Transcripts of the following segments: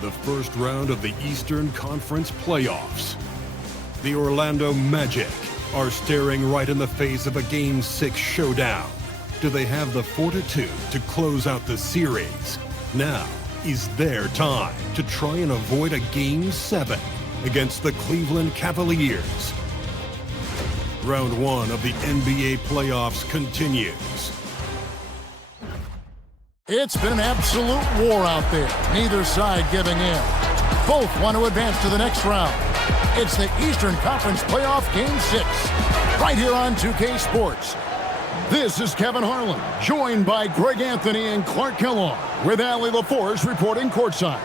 the first round of the Eastern Conference playoffs. The Orlando Magic are staring right in the face of a Game 6 showdown. Do they have the fortitude to close out the series? Now is their time to try and avoid a Game 7 against the Cleveland Cavaliers. Round 1 of the NBA playoffs continues. It's been an absolute war out there. Neither side giving in. Both want to advance to the next round. It's the Eastern Conference Playoff Game 6, right here on 2K Sports. This is Kevin Harlan, joined by Greg Anthony and Clark Kellogg, with Allie LaForce reporting courtside.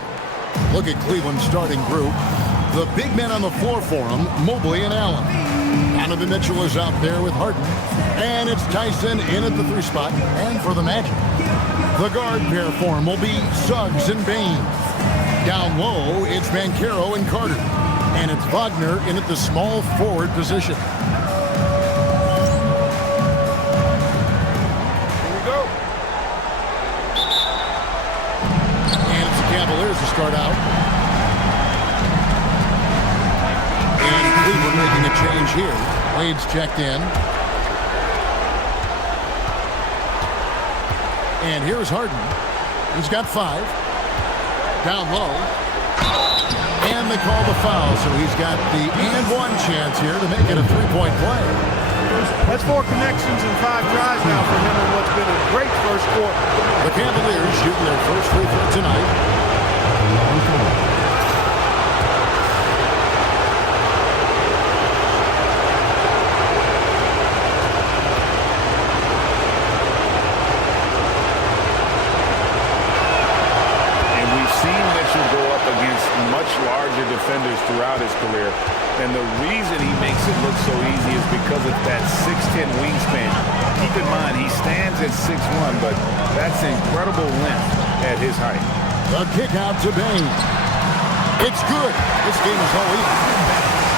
Look at Cleveland's starting group. The big men on the floor for them, Mobley and Allen. Donovan Mitchell is out there with Harden. And it's Tyson in at the 3 spot. And for the Magic, the guard pair for him will be Suggs and Bain. Down low, it's Banchero and Carter. And it's Wagner in at the small forward position. Here we go. And it's the Cavaliers to start out. And Cleveland making a change here. Wade's checked in. And here's Harden. He's got 5. Down low. And they call the foul, so he's got the and 1 chance here to make it a 3-point play. That's 4 connections and 5 tries now for him in what's been a great first quarter. The Cavaliers shooting their first free throw tonight. Larger defenders throughout his career, and the reason he makes it look so easy is because of that 6'10" wingspan. Keep in mind he stands at 6'1", but that's incredible length at his height. The kick out to Bain. It's good. This game is all even.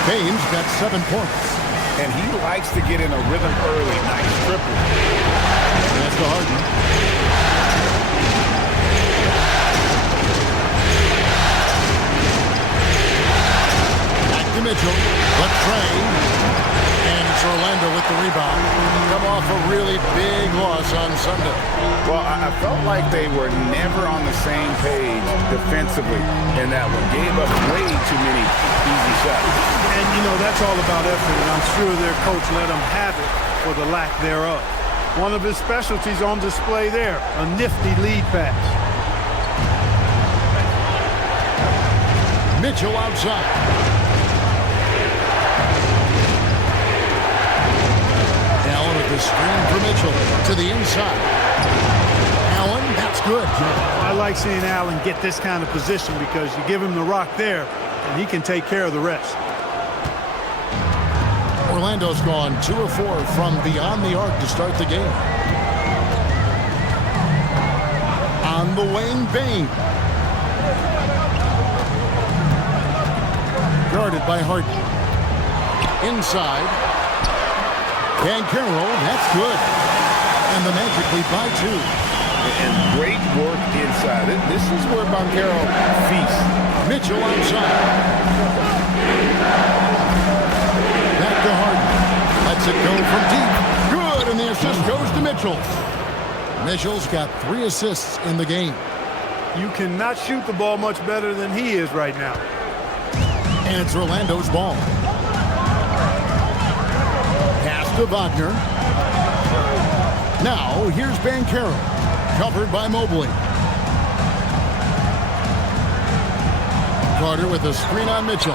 Bain's got 7 points, and he likes to get in a rhythm early. Nice triple. That's to Harden. Mitchell, left train, and it's Orlando with the rebound. Come off a really big loss on Sunday. Well, I felt like they were never on the same page defensively in that one. Gave up way too many easy shots. And, you know, that's all about effort, and I'm sure their coach let them have it for the lack thereof. One of his specialties on display there, a nifty lead pass. Mitchell outside. The screen for Mitchell to the inside. Allen, that's good. I like seeing Allen get this kind of position because you give him the rock there, and he can take care of the rest. Orlando's gone 2 of 4 from beyond the arc to start the game. On the wing, Bain. Guarded by Harden. Inside. Banchero, that's good. And the Magic lead by 2. And great work inside. This is where Banchero feasts. Mitchell outside. Back to Harden. Lets it go from deep. Good, and the assist goes to Mitchell. Mitchell's got 3 assists in the game. You cannot shoot the ball much better than he is right now. And it's Orlando's ball. To Wagner. Now, here's Banchero, covered by Mobley. Carter with a screen on Mitchell.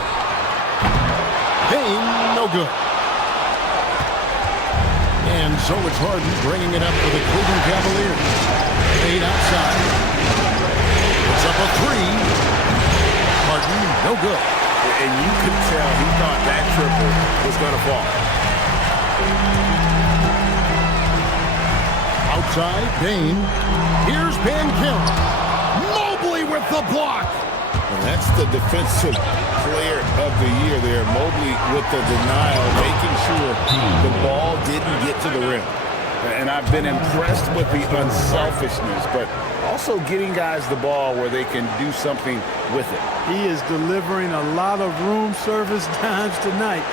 Bain, no good. And so it's Harden bringing it up for the Cleveland Cavaliers. 8 outside. It's up a 3. Harden, no good. And you could tell he thought that triple was going to fall. Outside, Bain. Here's Banchero. Mobley with the block. And that's the defensive player of the year there. Mobley with the denial, making sure the ball didn't get to the rim. And I've been impressed with the unselfishness, but also getting guys the ball where they can do something with it. He is delivering a lot of room service dimes tonight.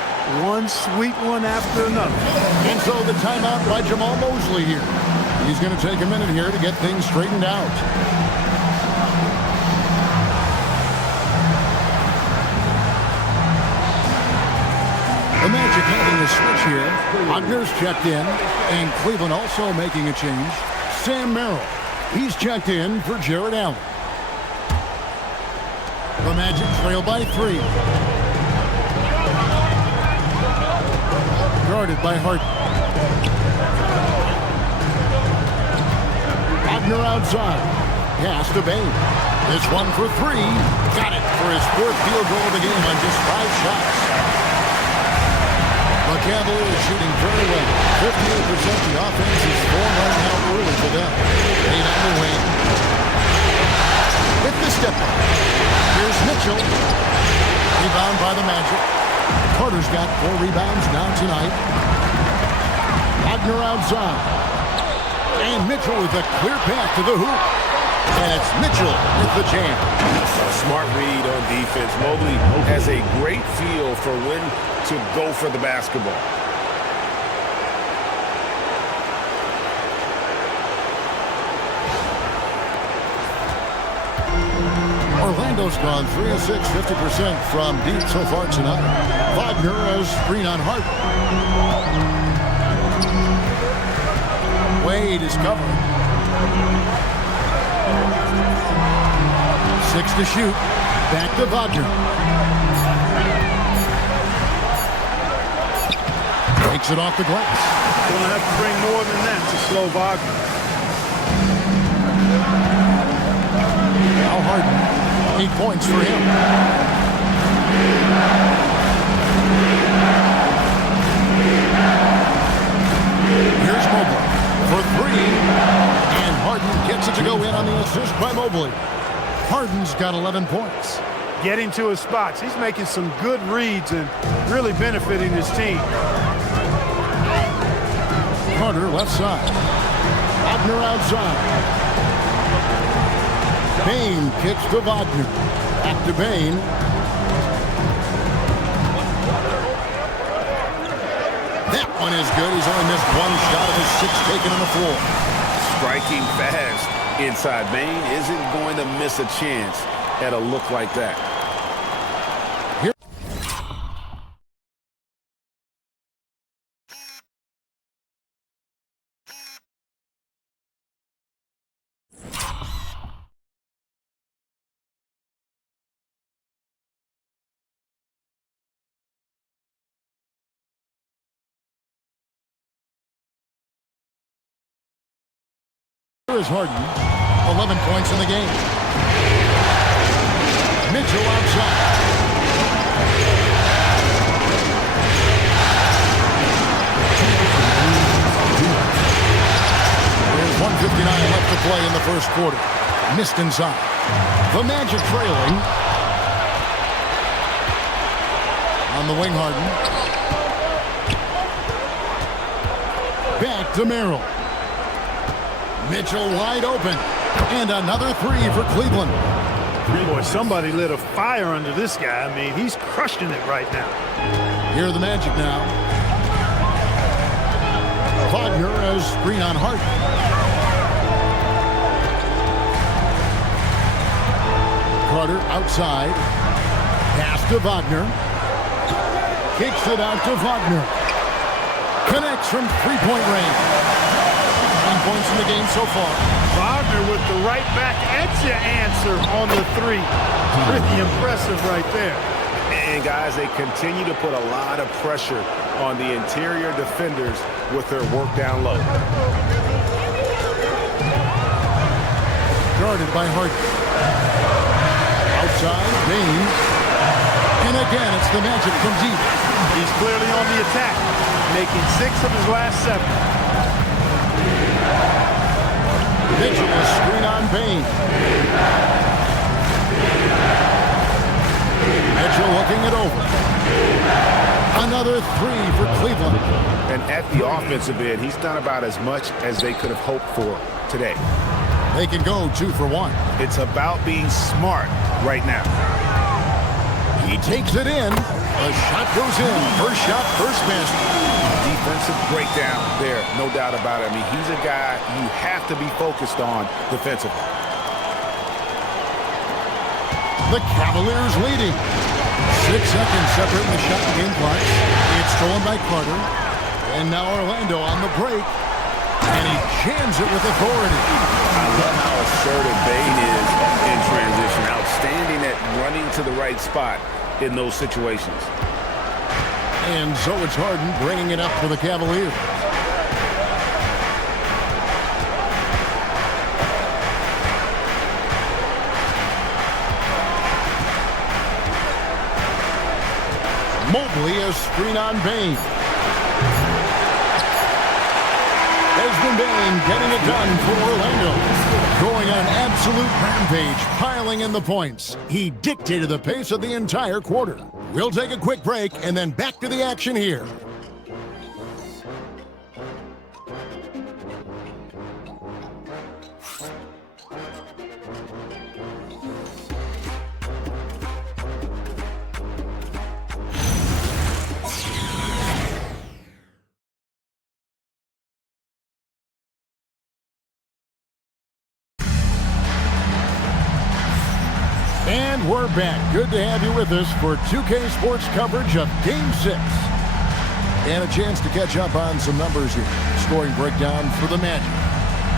One sweet one after another. And so the timeout by Jamal Mosley here. He's going to take a minute here to get things straightened out. The Magic having a switch here. Wagner's checked in, and Cleveland also making a change. Sam Merrill, he's checked in for Jared Allen. The Magic trail by 3. Guarded by Harden. Wagner outside. Pass to Bain. This one for 3. Got it for his 4th field goal of the game on just 5 shots. The Cavaliers shooting very well. 58%. The offense is 4 running out early for them. 8 on the wing. With the step up. Here's Mitchell. Rebound by the Magic. Carter's got 4 rebounds now tonight. Wagner outside. And Mitchell with a clear path to the hoop. And it's Mitchell with the jam. A smart read on defense. Mobley has a great feel for when to go for the basketball. Orlando's gone 3 of 6, 50% from deep so far tonight. Wagner has screen on Harden. Wade is covered. 6 to shoot. Back to Wagner. Takes it off the glass. Going to have to bring more than that to slow Wagner. Now Harden. 8 points for him. Here's Mobley for 3. And Harden gets it to go in on the assist by Mobley. Harden's got 11 points. Getting to his spots. He's making some good reads and really benefiting his team. Carter left side. Wagner outside. Bain kicks to Wagner. Back to Bain. That one is good. He's only missed 1 shot of his 6 taken on the floor. Striking fast inside. Bain isn't going to miss a chance at a look like that. Here is Harden, 11 points in the game. Mitchell outside. There's 1:59 left to play in the first quarter. Missed inside. The Magic trailing. On the wing, Harden. Back to Merrill. Mitchell wide open. And another 3 for Cleveland. Boy, somebody lit a fire under this guy. I mean, he's crushing it right now. Here are the Magic now. Wagner has screen on Harden. Carter outside. Pass to Wagner. Kicks it out to Wagner. Connects from three-point range. 9 points in the game so far. Wagner with the right back at your answer on the 3. Pretty impressive right there. And guys, they continue to put a lot of pressure on the interior defenders with their work down low. Guarded by Harden. Outside, Bain. And again, it's the Magic from deep. He's clearly on the attack, making 6 of his last 7. Mitchell will screen on Bain. Mitchell looking it over. Another 3 for Cleveland. And at the offensive end, he's done about as much as they could have hoped for today. They can go 2 for 1. It's about being smart right now. He takes it in. The shot goes in. First shot, first miss. Defensive breakdown there, no doubt about it. I mean, he's a guy you have to be focused on defensively. The Cavaliers leading. 6 seconds separating the shot and game clock. It's stolen by Carter. And now Orlando on the break. And he jams it with authority. I love how assertive Bane is in transition. Outstanding at running to the right spot in those situations. And so it's Harden bringing it up for the Cavaliers. Mobley, a screen on Bane. Desmond Bane getting it done for Orlando. Going on an absolute rampage, piling in the points. He dictated the pace of the entire quarter. We'll take a quick break and then back to the action here. And we're back. Good to have you with us for 2K Sports coverage of Game 6. And a chance to catch up on some numbers here. Scoring breakdown for the Magic.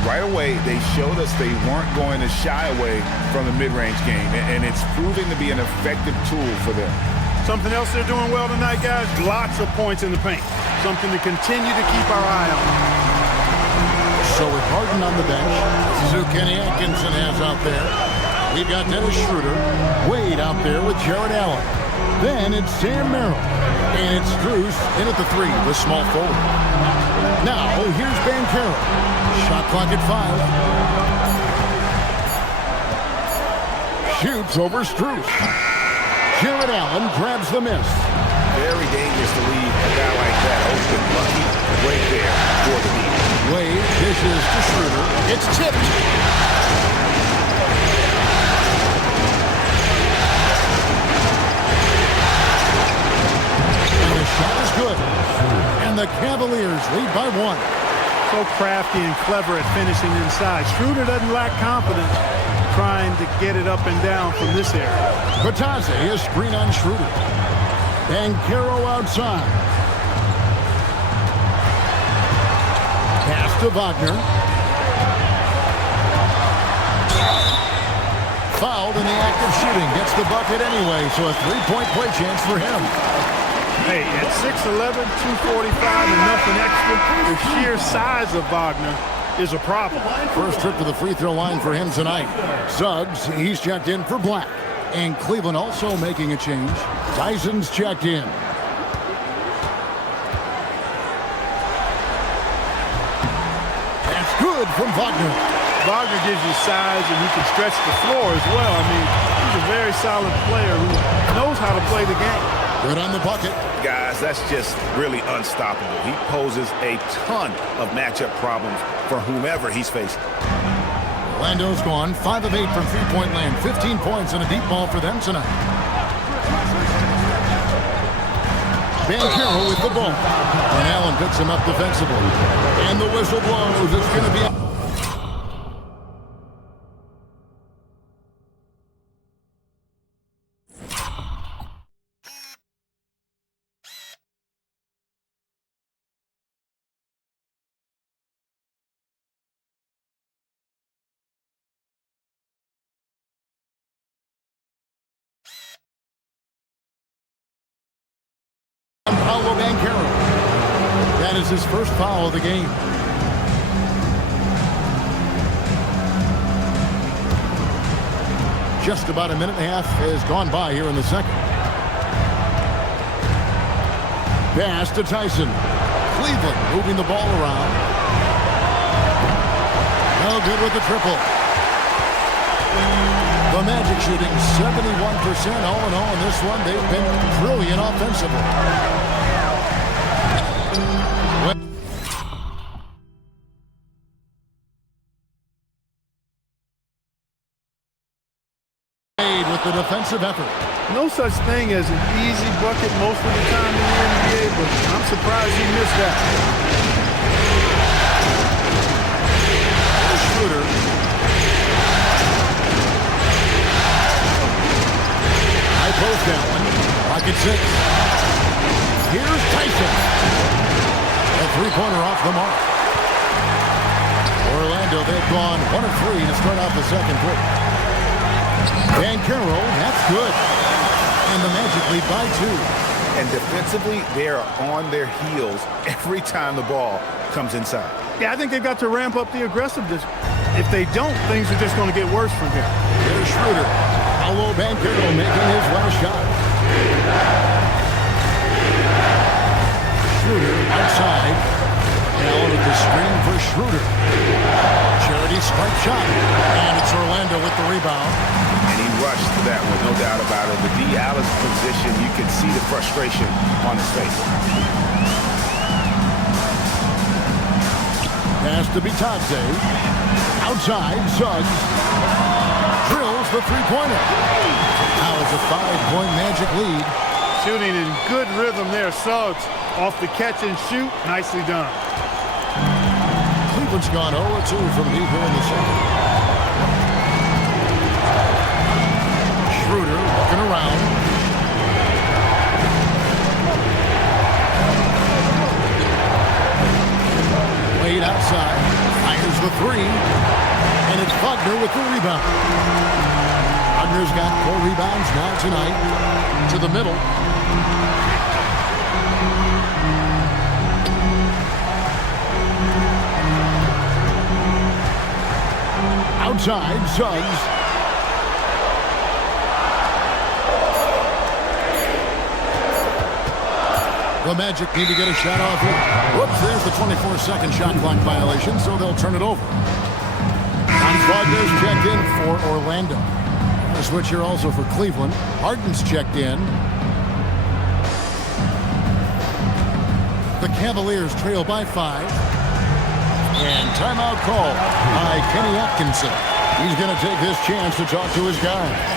Right away, they showed us they weren't going to shy away from the mid-range game, and it's proving to be an effective tool for them. Something else they're doing well tonight, guys, lots of points in the paint. Something to continue to keep our eye on. So with Harden on the bench, this is who Kenny Atkinson has out there. We've got Dennis Schroeder, Wade out there with Jared Allen. Then it's Sam Merrill. And it's Strus in at the 3, the small forward. Now, here's Banchero. Shot clock at 5. Shoots over Strus. Jared Allen grabs the miss. Very dangerous to leave a guy like that open. Lucky right there for the lead. Wade dishes to Schroeder. It's tipped. Shot is good. And the Cavaliers lead by 1. So crafty and clever at finishing inside. Schroeder doesn't lack confidence trying to get it up and down from this area. Batase, a screen on Schroeder. Banchero outside. Pass to Wagner. Fouled in the act of shooting. Gets the bucket anyway, so a 3-point play chance for him. Hey, at 6'11", 245, and nothing extra, the sheer size of Wagner is a problem. First trip to the free throw line for him tonight. Suggs, he's checked in for Black. And Cleveland also making a change. Tyson's checked in. That's good from Wagner. Wagner gives you size, and he can stretch the floor as well. I mean, he's a very solid player who knows how to play the game. Good on the bucket. Guys, that's just really unstoppable. He poses a ton of matchup problems for whomever he's facing. Orlando's gone 5 of 8 from three-point land. 15 points and a deep ball for them tonight. Banchero with the ball. And Allen picks him up defensively. And the whistle blows. It's going to be... Paulo Banchero. That is his first foul of the game. Just about a minute and a half has gone by here in the second. Pass to Tyson. Cleveland moving the ball around. No good with the triple. The Magic shooting 71% all in all in this one. They've been brilliant offensively. with the defensive effort. No such thing as an easy bucket most of the time in the NBA, but I'm surprised he missed that. Schroeder. High post that one. Pocket 6. Here's Tyson. A three-pointer off the mark. Orlando, they've gone 1 of 3 to start off the second quarter. Van Carroll, that's good. And the Magic lead by 2. And defensively, they are on their heels every time the ball comes inside. Yeah, I think they've got to ramp up the aggressiveness. If they don't, things are just going to get worse from here. Here's Schroeder. Paolo Van Carroll making his last shot. Schroeder outside. Allen with the screen for Schroeder. Charity stripe shot. And it's Orlando with the rebound. And he rushed to that one, no doubt about it. The Alice position, you can see the frustration on his face. Pass to Bitadze. Outside, Suggs. Drills the three-pointer. Now it's a 5-point Magic lead. Shooting in good rhythm there. Suggs off the catch and shoot. Nicely done. Cleveland's gone 0-2 from deep here in the second. Schroeder looking around. Wade outside. Fires the 3. And it's Wagner with the rebound. Wagner's got 4 rebounds now tonight. To the middle. Outside, Suggs. The Magic need to get a shot off here. Whoops, there's the 24-second shot clock violation, so they'll turn it over. Franz Wagner's checked in for Orlando. A switch here also for Cleveland. Harden's checked in. The Cavaliers trail by 5. And timeout call by Kenny Atkinson. He's going to take this chance to talk to his guy.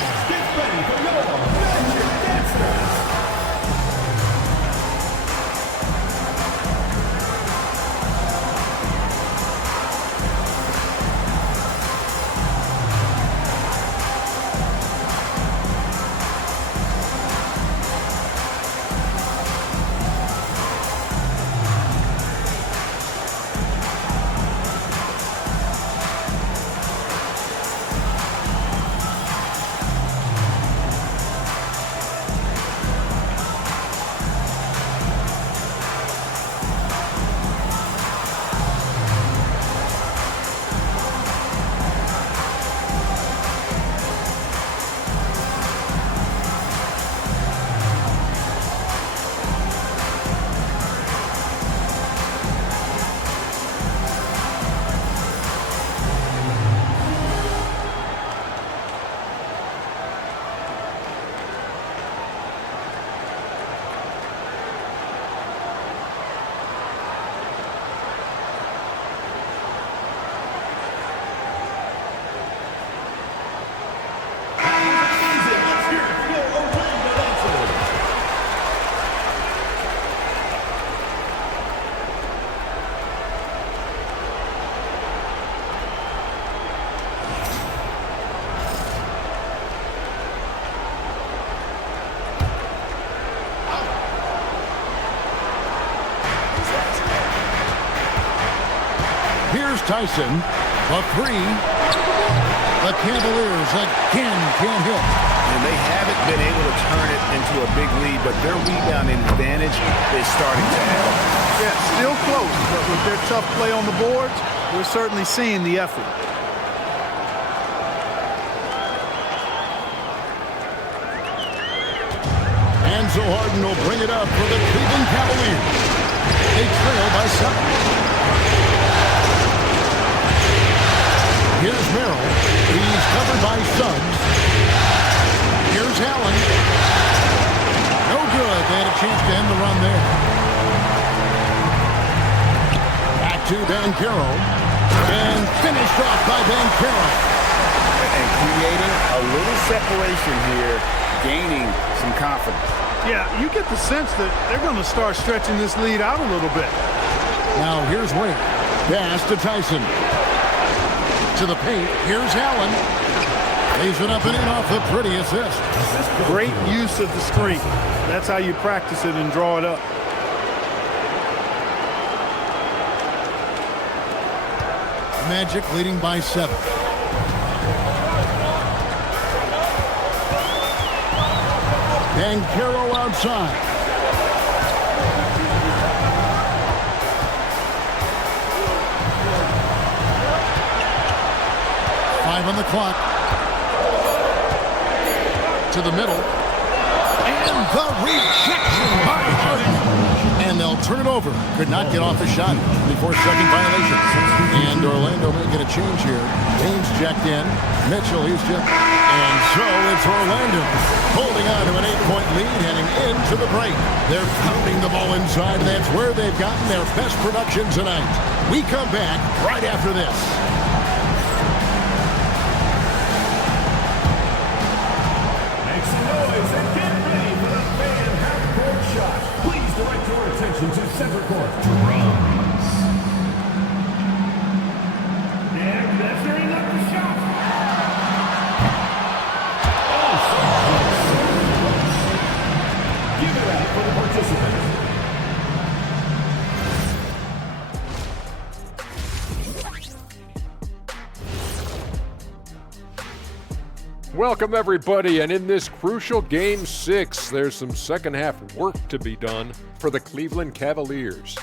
Tyson, a 3. The Cavaliers again can't hit. And they haven't been able to turn it into a big lead, but their rebounding advantage is starting to add up. Yeah, still close, but with their tough play on the boards, we're certainly seeing the effort. And so Harden will bring it up for the Cleveland Cavaliers. They trail by 7. Here's Merrill. He's covered by Suggs. Here's Allen. No good. They had a chance to end the run there. Back to Van Carroll. And finished off by Van Carroll. And creating a little separation here, gaining some confidence. Yeah, you get the sense that they're going to start stretching this lead out a little bit. Now here's Wayne. Pass to Tyson. To the paint. Here's Allen. Lays it up and in off the pretty assist. Great use of the screen. That's how you practice it and draw it up. Magic leading by 7. Banchero outside. Five on the clock. To the middle. And the rejection by Harden. And they'll turn it over. Could not get off the shot. 24-second violation. And Orlando may get a change here. James checked in. Mitchell, he's checked. And so it's Orlando holding on to an 8-point lead heading into the break. They're pounding the ball inside. That's where they've gotten their best production tonight. We come back right after this. Make some noise and get ready for the fan half-court shot. Please direct your attention to center court. Drums. And measuring up the shot. Give it up for the participants. Welcome, everybody, and in this crucial Game 6, there's some second-half work to be done for the Cleveland Cavaliers.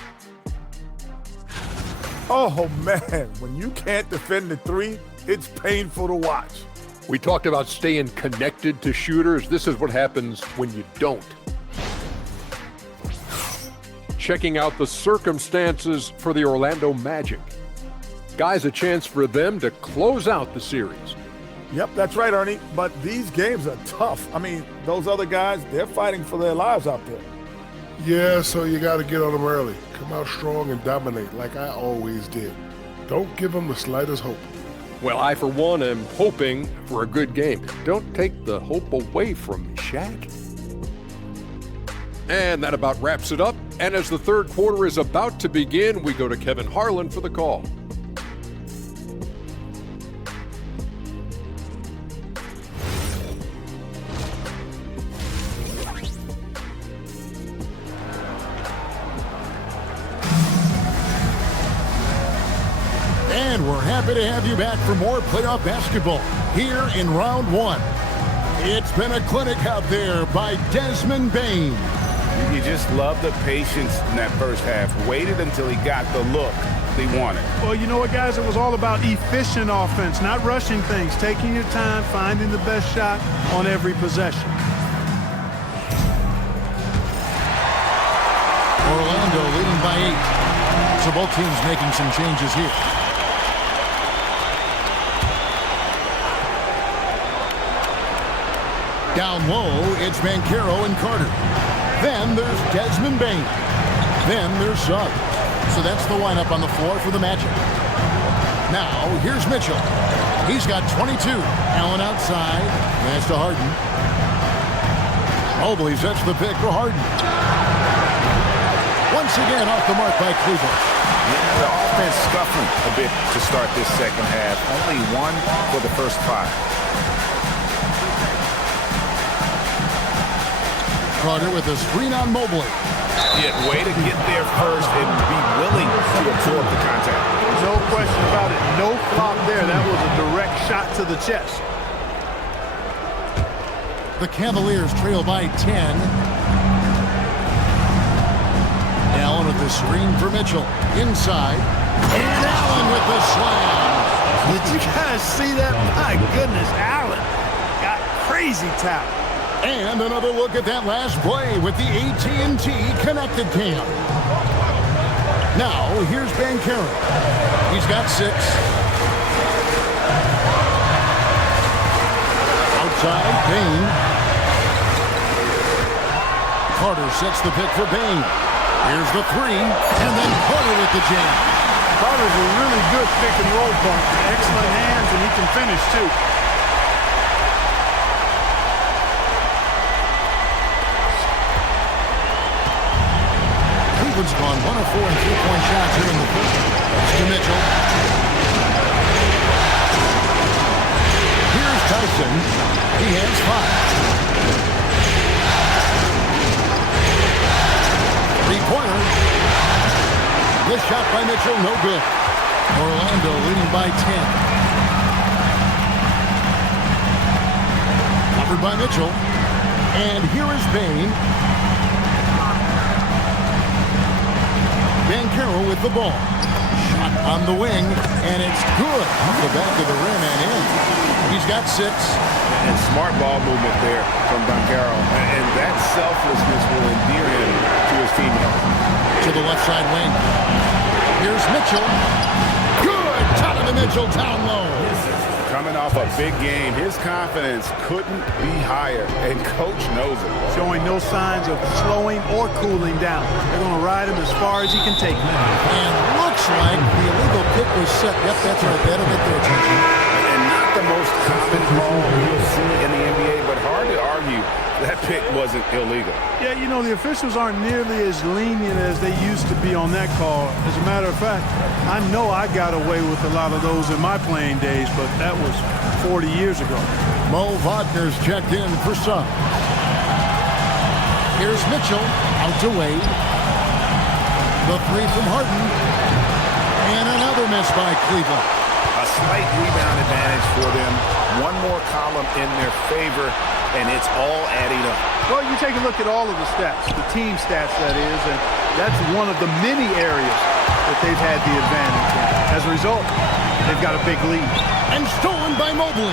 Oh, man, when you can't defend the three, it's painful to watch. We talked about staying connected to shooters. This is what happens when you don't. Checking out the circumstances for the Orlando Magic. Guys, a chance for them to close out the series. Yep, that's right, Ernie. But these games are tough. I mean, those other guys, they're fighting for their lives out there. Yeah, so you got to get on them early. Come out strong and dominate like I always did. Don't give them the slightest hope. Well, I, for one, am hoping for a good game. Don't take the hope away from me, Shaq. And that about wraps it up. And as the third quarter is about to begin, we go to Kevin Harlan for the call. And we're happy to have you back for more playoff basketball here in round 1. It's been a clinic out there by Desmond Bane. You just love the patience in that first half. Waited until he got the look he wanted. Well, you know what, guys? It was all about efficient offense, not rushing things, taking your time, finding the best shot on every possession. Orlando leading by 8. So both teams making some changes here. Down low, it's Banchero and Carter. Then there's Desmond Bane. Then there's Suggs. So that's the lineup on the floor for the Magic. Now, here's Mitchell. He's got 22. Allen outside. Pass to Harden. Mobley sets the pick for Harden. Once again off the mark by Cleveland. Yeah, the offense scuffling a bit to start this second half. Only 1 for the first 5. Carter with a screen on Mobley. Yeah, way to get there first and be willing to absorb the contact. No question about it. No flop there. That was a direct shot to the chest. The Cavaliers trail by 10. Allen with the screen for Mitchell. Inside. And Allen with the slam. Did you guys see that? My goodness, Allen got crazy talent. And another look at that last play with the AT&T connected cam. Now, here's Banchero. He's got 6. Outside, Bane. Carter sets the pick for Bane. Here's the 3, and then Carter with the jam. Carter's a really good pick and roll partner. Excellent hands, and he can finish, too. 4 and 3-point shots here in the first. It's to Mitchell. Here's Tyson. He has 5. Three-pointer. This shot by Mitchell, no good. Orlando leading by 10. Covered by Mitchell. And here is Bain. Banchero with the ball. Shot on the wing, and it's good. Off the back of the rim and in. He's got 6. And smart ball movement there from Banchero. And that selflessness will endear him to his teammates. To the left side wing. Here's Mitchell. Good! Top of the Mitchell down low. Coming off a big game, his confidence couldn't be higher, and coach knows it. Showing no signs of slowing or cooling down. They're going to ride him as far as he can take him. And looks like the illegal kick was set. Yep, that's right. That'll get their attention. And not the most common call you'll see in the NBA, but hard to argue that pick wasn't illegal. Yeah, you know, the officials aren't nearly as lenient as they used to be on that call. As a matter of fact, I know I got away with a lot of those in my playing days, but that was 40 years ago. Mo Wagner's checked in for some. Here's Mitchell, out to Wade. The three from Harden. And another miss by Cleveland. A slight rebound advantage for them. One more column in their favor, and it's all adding up. Well, you take a look at all of the stats, the team stats, that is, and that's one of the many areas that they've had the advantage in. As a result, they've got a big lead. And stolen by Mobley.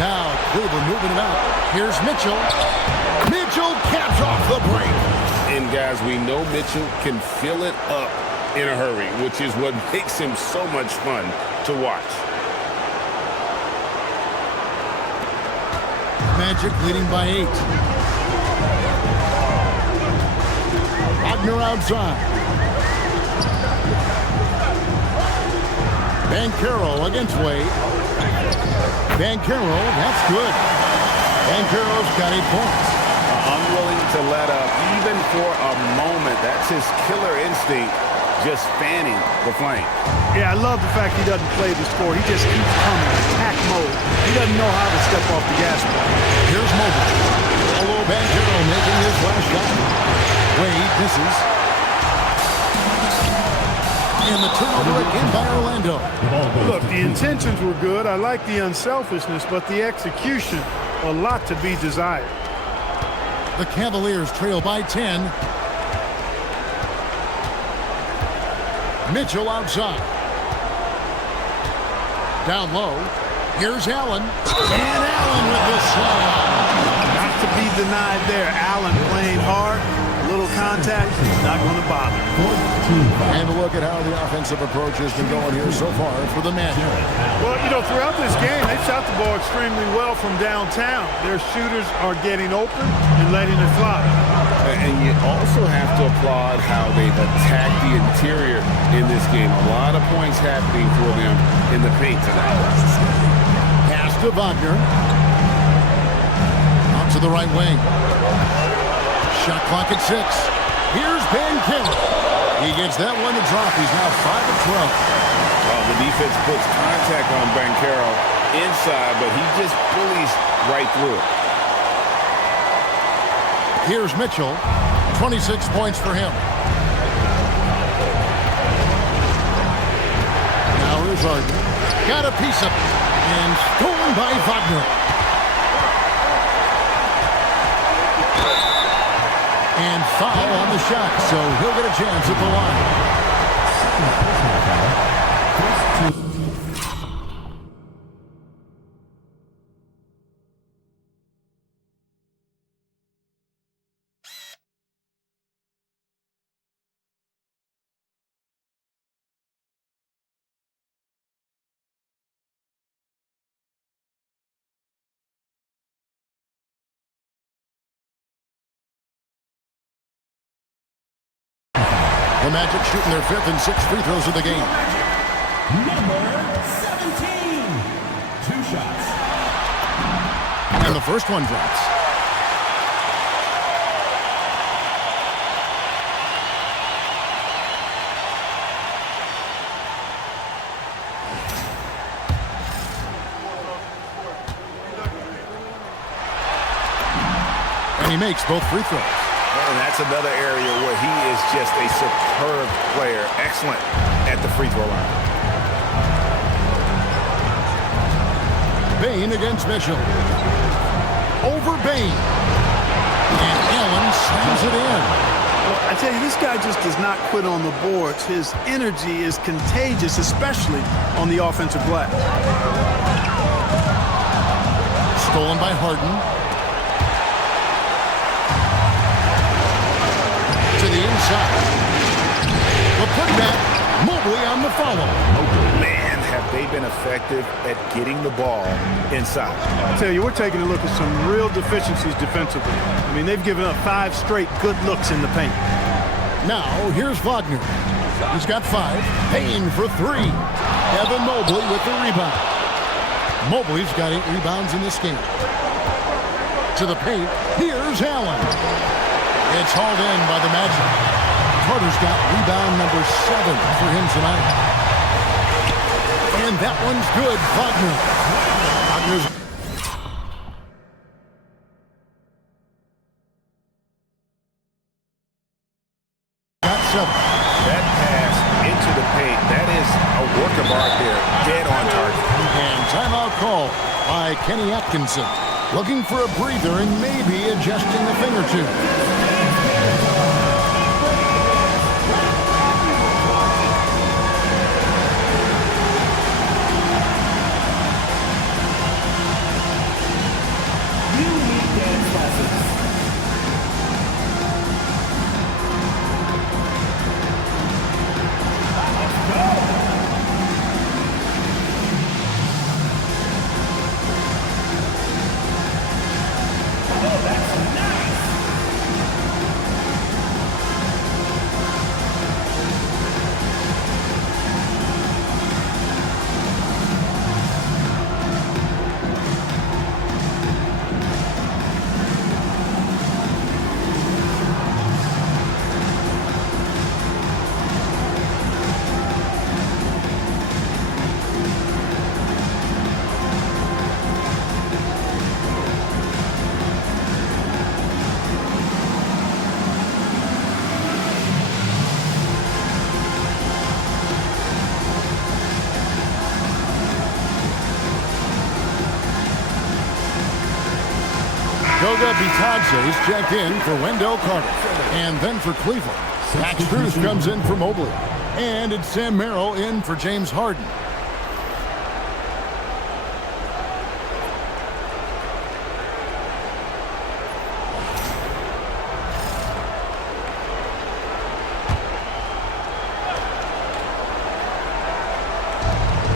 Now Cleveland moving it out. Here's Mitchell. Mitchell caps off the break. And guys, we know Mitchell can fill it up in a hurry, which is what makes him so much fun to watch. Magic leading by 8. Wagner outside. Banchero against Wade. Banchero, that's good. Banchero's got 8 points. Unwilling to let up, even for a moment. That's his killer instinct, just fanning the flame. Yeah, I love the fact he doesn't play the score. He just keeps coming, attack mode. He doesn't know how to step off the gas pedal. Here's Mobley. Hello, Banchero making his last shot. Wade misses. And the turnover again by Orlando. Look, the intentions were good. I like the unselfishness, but the execution, a lot to be desired. The Cavaliers trail by 10. Mitchell outside. Down low. Here's Allen. And Allen with the slam. Not to be denied there. Allen playing hard. A little contact. Not going to bother. And look at how the offensive approach has been going here so far for the Magic. Well, you know, throughout this game, they've shot the ball extremely well from downtown. Their shooters are getting open and letting it fly. And you also have to applaud how they've attacked the interior in this game. A lot of points happening for them in the paint tonight. Pass to Wagner. Out to the right wing. Shot clock at 6. Here's Banchero. He gets that one to drop. He's now 5 of 12. Well, the defense puts contact on Banchero inside, but he just bullies right through it. Here's Mitchell. 26 points for him. Now here's Harden. Got a piece of it. And stolen by Wagner. And foul on the shot, so he'll get a chance at the line. The Magic shooting their 5th and 6th free throws of the game. Number 17. 2 shots. And the first one drops. And he makes both free throws. And that's another area where he is just a superb player. Excellent at the free throw line. Bain against Mitchell. Over Bain. And Allen slams it in. Well, I tell you, this guy just does not quit on the boards. His energy is contagious, especially on the offensive glass. Stolen by Harden. To the inside. The putback. Mobley on the follow. Man, have they been effective at getting the ball inside. I tell you, we're taking a look at some real deficiencies defensively. I mean, they've given up 5 straight good looks in the paint. Now, here's Wagner. He's got 5. Payne for 3. Evan Mobley with the rebound. Mobley's got 8 rebounds in this game. To the paint. Here's Allen. It's hauled in by the Magic. Carter's got rebound number 7 for him tonight. And that one's good. Wagner. Wagner's got 7. That pass into the paint, that is a work of art there. Dead on target. And timeout call by Kenny Atkinson. Looking for a breather and maybe adjusting a thing or two. Goga Bitadze's checked in for Wendell Carter. And then for Cleveland, Max Strus comes in for Mobley. And it's Sam Merrill in for James Harden.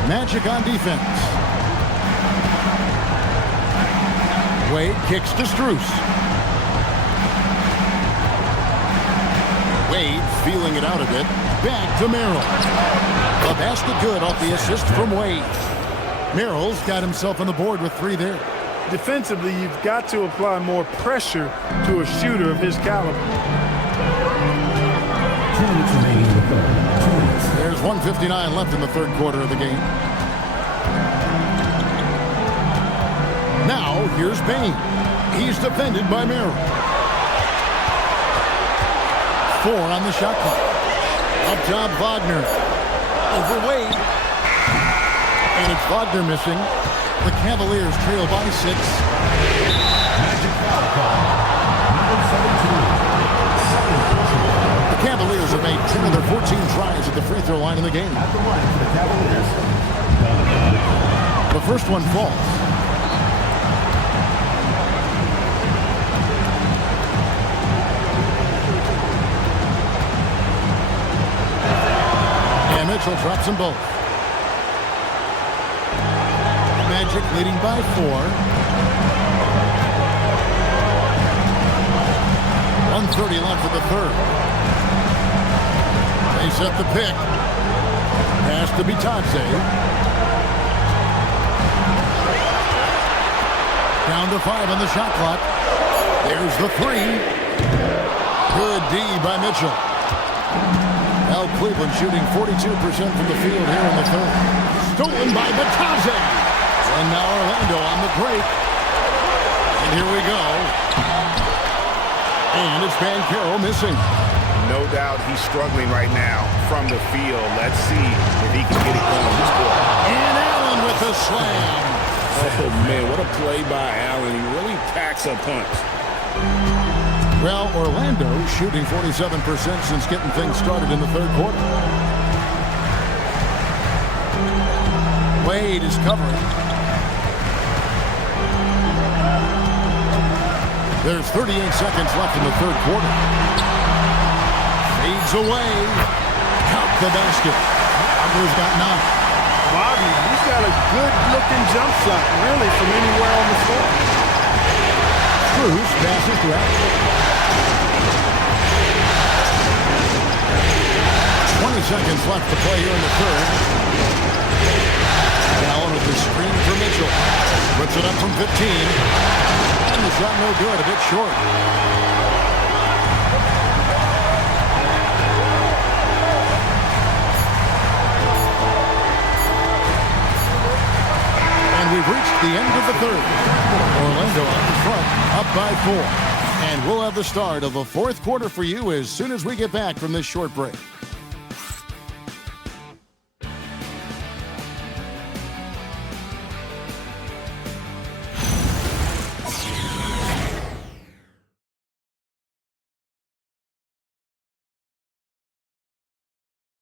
Magic on defense. Wade kicks to Strus. Wade feeling it out a bit. Back to Merrill. A basket good off the assist from Wade. Merrill's got himself on the board with 3 there. Defensively, you've got to apply more pressure to a shooter of his caliber. 2 minutes remaining in the third. 2 minutes. There's 1:59 left in the third quarter of the game. Now, here's Bain. He's defended by Merrill. 4 on the shot clock. Up top, Wagner. Over Wade. And it's Wagner missing. The Cavaliers trail by 6. Magic foul call. Number 17. The Cavaliers have made 10 of their 14 tries at the free throw line in the game. At the line for the Cavaliers. The first one falls. And Mitchell drops them both. Magic leading by 4. 1:30 left of the third. They set the pick. Pass to Bitadze. Down to 5 on the shot clock. There's the 3. Good D by Mitchell. Now Cleveland shooting 42% from the field here in the third. Stolen by Bitadze. And now Orlando on the break. And here we go. And it's Banchero missing. No doubt he's struggling right now from the field. Let's see if he can get it going this quarter. And Allen with the slam. Oh, man, what a play by Allen. He really packs a punch. Well, Orlando shooting 47% since getting things started in the third quarter. Wade is covering. There's 38 seconds left in the third quarter. Fades away. Count the basket. Wagner's got 9. Wagner, he's got a good-looking jump shot, really, from anywhere on the floor. Cruz passes to Allen. 20 seconds left to play here in the third. Allen with the screen for Mitchell. Puts it up from 15. And the shot no good, a bit short. And we've reached the end of the third. Orlando out in front, up by 4. And we'll have the start of the fourth quarter for you as soon as we get back from this short break.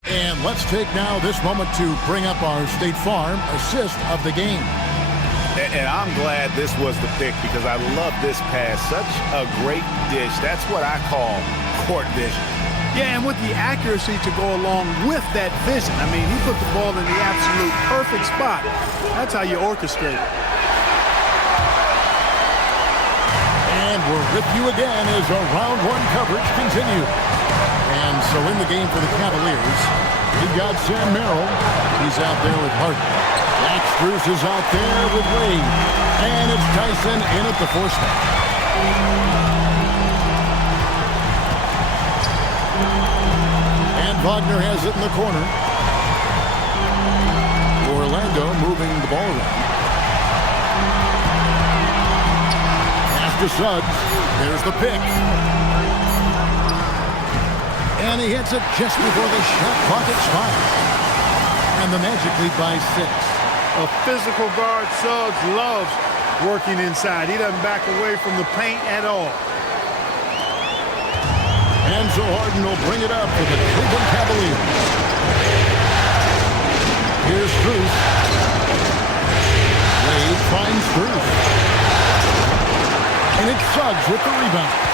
And let's take now this moment to bring up our State Farm assist of the game. And I'm glad this was the pick because I love this pass. Such a great dish. That's what I call court vision. Yeah, and with the accuracy to go along with that vision. I mean, he put the ball in the absolute perfect spot. That's how you orchestrate it. And we're with you again as our round one coverage continues. And so in the game for the Cavaliers, we've got Sam Merrill. He's out there with Harden. Max Strus is out there with Wade. And it's Tyson in at the force man. And Wagner has it in the corner. Orlando moving the ball around. Pass to Suggs. There's the pick. And he hits it just before the shot clock expires. And the Magic lead by 6. A physical guard, Suggs, loves working inside. He doesn't back away from the paint at all. And so Harden will bring it up for the Cleveland Cavaliers. Here's Strus. Wade finds Strus. And it's Suggs with the rebound.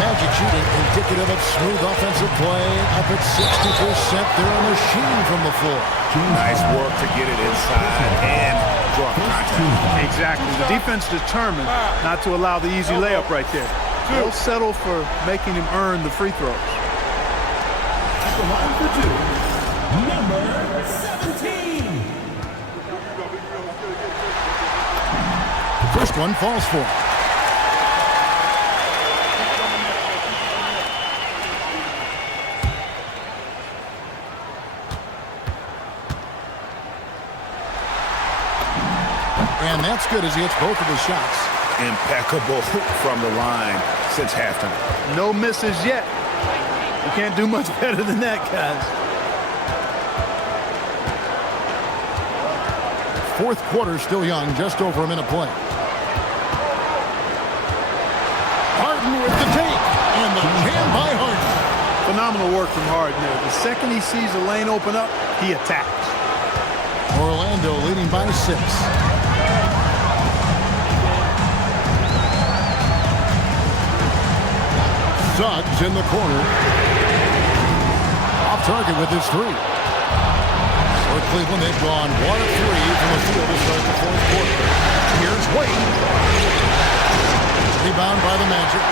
Magic shooting indicative of smooth offensive play. Up at 60%. They're a machine from the floor. Nice work to get it inside and draw contact. Exactly. The defense determined not to allow the easy layup right there. They'll settle for making him earn the free throws. At the line for 2, number 17. The first one falls for him. And that's good as he hits both of his shots. Impeccable from the line since halftime. No misses yet. You can't do much better than that, guys. Fourth quarter still young, just over a minute play. Harden with the take. And the jam by Harden. Phenomenal work from Harden there. The second he sees a lane open up, he attacks. Orlando leading by 6. Suggs in the corner. Off target with his 3. For Cleveland, they've gone 1 of 3 from the field to start the fourth quarter. Here's Wade. Rebound by the Magic.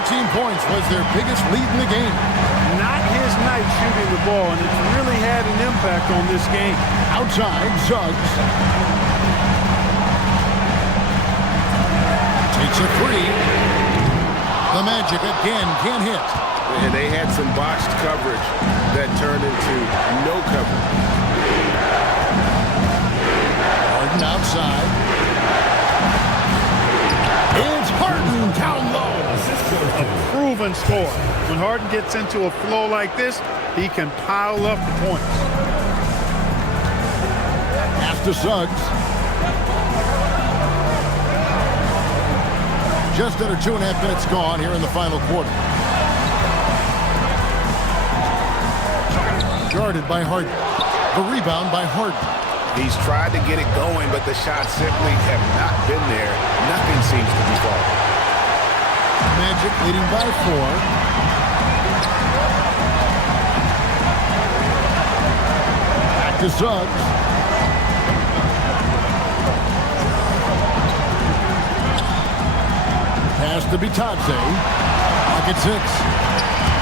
13 points was their biggest lead in the game. Not his night shooting the ball, and it's really had an impact on this game. Outside, Suggs. Takes a 3. The Magic again can't hit. And they had some botched coverage that turned into no coverage. Harden outside. It's Harden down low. even score. When Harden gets into a flow like this, he can pile up the points. Pass to Suggs. Just under 2.5 minutes gone here in the final quarter. Guarded by Harden. The rebound by Harden. He's tried to get it going, but the shots simply have not been there. Nothing seems to be falling. Magic leading by 4. Back to Suggs. Pass to Bitadze. Pocket 6.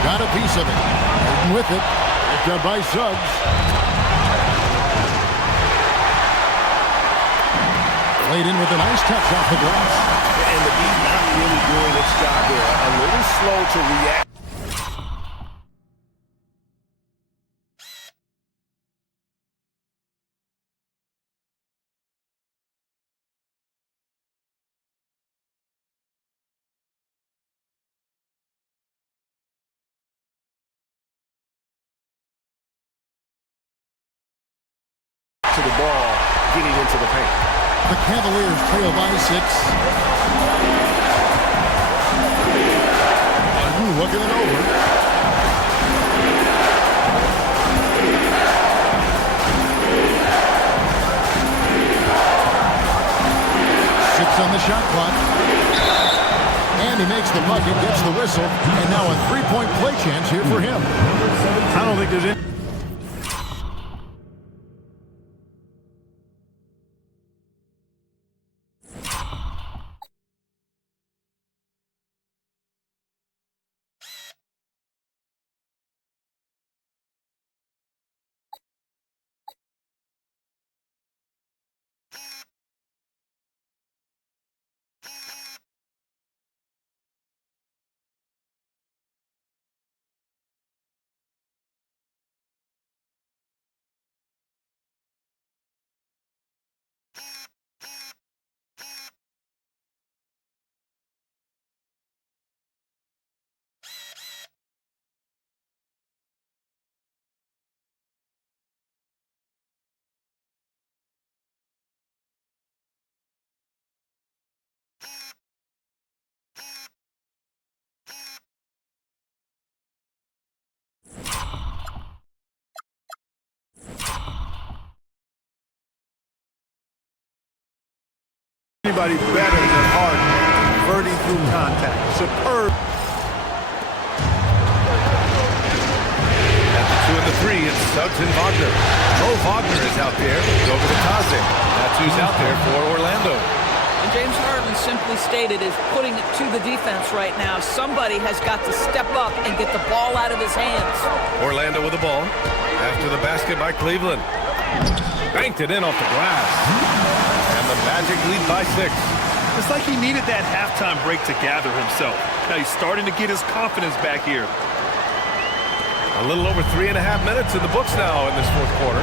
Got a piece of it. Harden with it. Picked up by Suggs. Played in with a nice touch off the glass. And the beat not really doing its job there. A little slow to react. To the ball, getting into the paint. The Cavaliers trail by 6. Looking it over. 6 on the shot clock. And he makes the bucket, gets the whistle, and now a 3-point play chance here for him. I don't think there's any. Anybody better than Harden, converting through contact. Superb. At the 2 and the 3, it's Suggs and Wagner. Wagner is out there. Over to Taze. That's who's out there for Orlando. And James Harden simply stated is putting it to the defense right now. Somebody has got to step up and get the ball out of his hands. Orlando with the ball. After the basket by Cleveland. Banked it in off the glass. And the Magic lead by 6. It's like he needed that halftime break to gather himself. Now he's starting to get his confidence back here. A little over 3.5 minutes in the books now in this fourth quarter.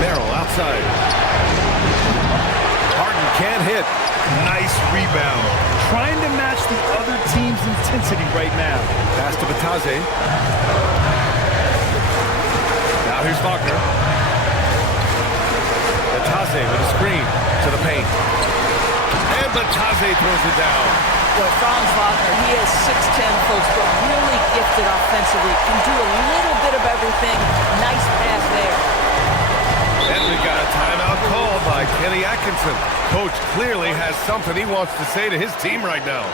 Merrill outside. Harden can't hit. Nice rebound. Trying to match the other team's intensity right now. Pass to Bitadze. Now here's Wagner. Bitadze with a screen to the paint. And Bitadze throws it down. Well, Franz Wagner, he is 6'10", folks, but really gifted offensively. Can do a little bit of everything. Nice pass there. And we got a timeout called by Kenny Atkinson. Coach clearly has something he wants to say to his team right now.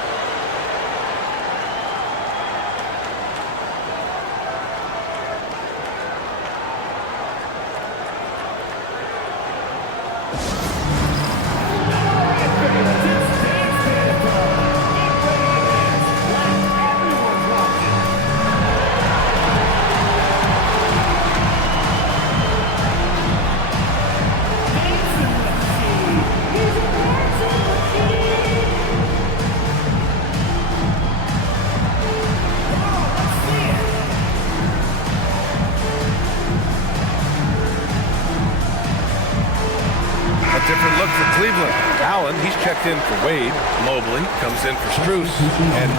different look for Cleveland. Allen, he's checked in for Wade. Mobley comes in for Strus. And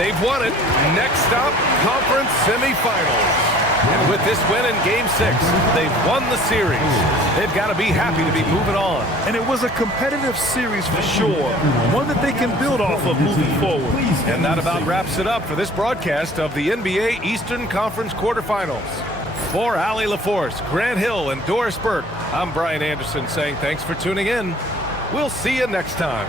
they've won it. Next stop, conference semifinals. And with this win in Game 6, they've won the series. They've got to be happy to be moving on. And it was a competitive series for sure, one that they can build off of moving forward. And that about wraps it up for this broadcast of the NBA Eastern Conference quarterfinals. For Allie LaForce, Grant Hill, and Doris Burke, I'm Brian Anderson saying thanks for tuning in. We'll see you next time.